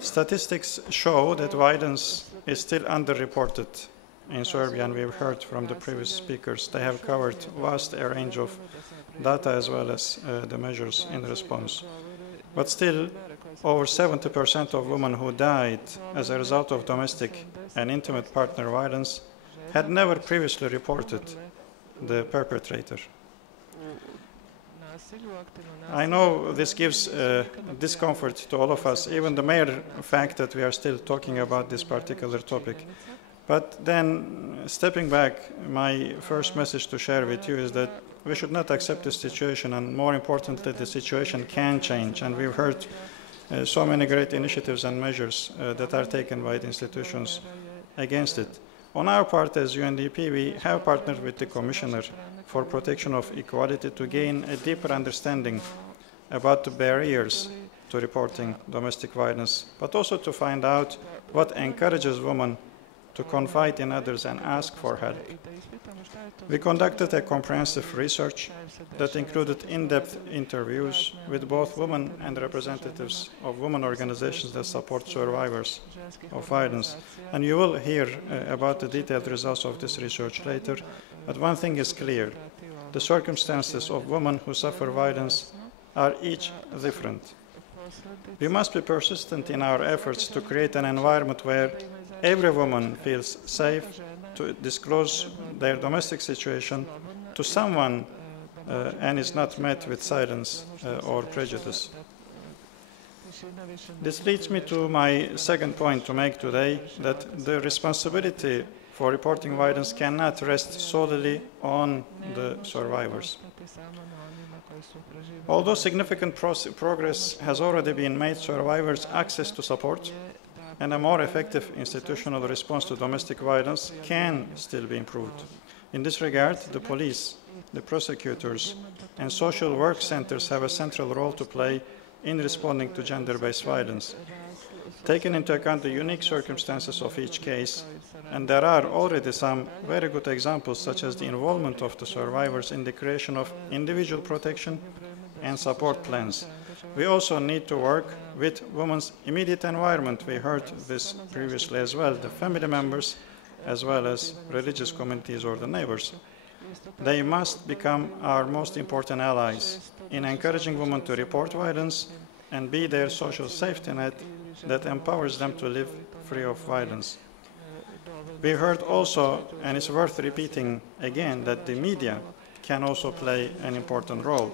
Statistics show that violence is still underreported in Serbia, and we've heard from the previous speakers. They have covered vast range of data as well as the measures in response. But still, over 70% of women who died as a result of domestic and intimate partner violence had never previously reported the perpetrator. I know this gives discomfort to all of us, even the mere fact that we are still talking about this particular topic. But then, stepping back, my first message to share with you is that we should not accept this situation, and more importantly, the situation can change. And we've heard so many great initiatives and measures that are taken by the institutions against it. On our part as UNDP, we have partnered with the Commissioner for Protection of Equality to gain a deeper understanding about the barriers to reporting domestic violence, but also to find out what encourages women to confide in others and ask for help. We conducted a comprehensive research that included in-depth interviews with both women and representatives of women organizations that support survivors of violence. And you will hear about the detailed results of this research later, but one thing is clear. The circumstances of women who suffer violence are each different. We must be persistent in our efforts to create an environment where every woman feels safe to disclose their domestic situation to someone and is not met with silence or prejudice. This leads me to my second point to make today, that the responsibility for reporting violence cannot rest solely on the survivors. Although significant progress has already been made, survivors' access to support and a more effective institutional response to domestic violence can still be improved. In this regard, the police, the prosecutors, and social work centers have a central role to play in responding to gender-based violence. Taking into account the unique circumstances of each case, and there are already some very good examples, such as the involvement of the survivors in the creation of individual protection and support plans. We also need to work with women's immediate environment. We heard this previously as well, the family members, as well as religious communities or the neighbors. They must become our most important allies in encouraging women to report violence and be their social safety net that empowers them to live free of violence. We heard also, and it's worth repeating again, that the media can also play an important role.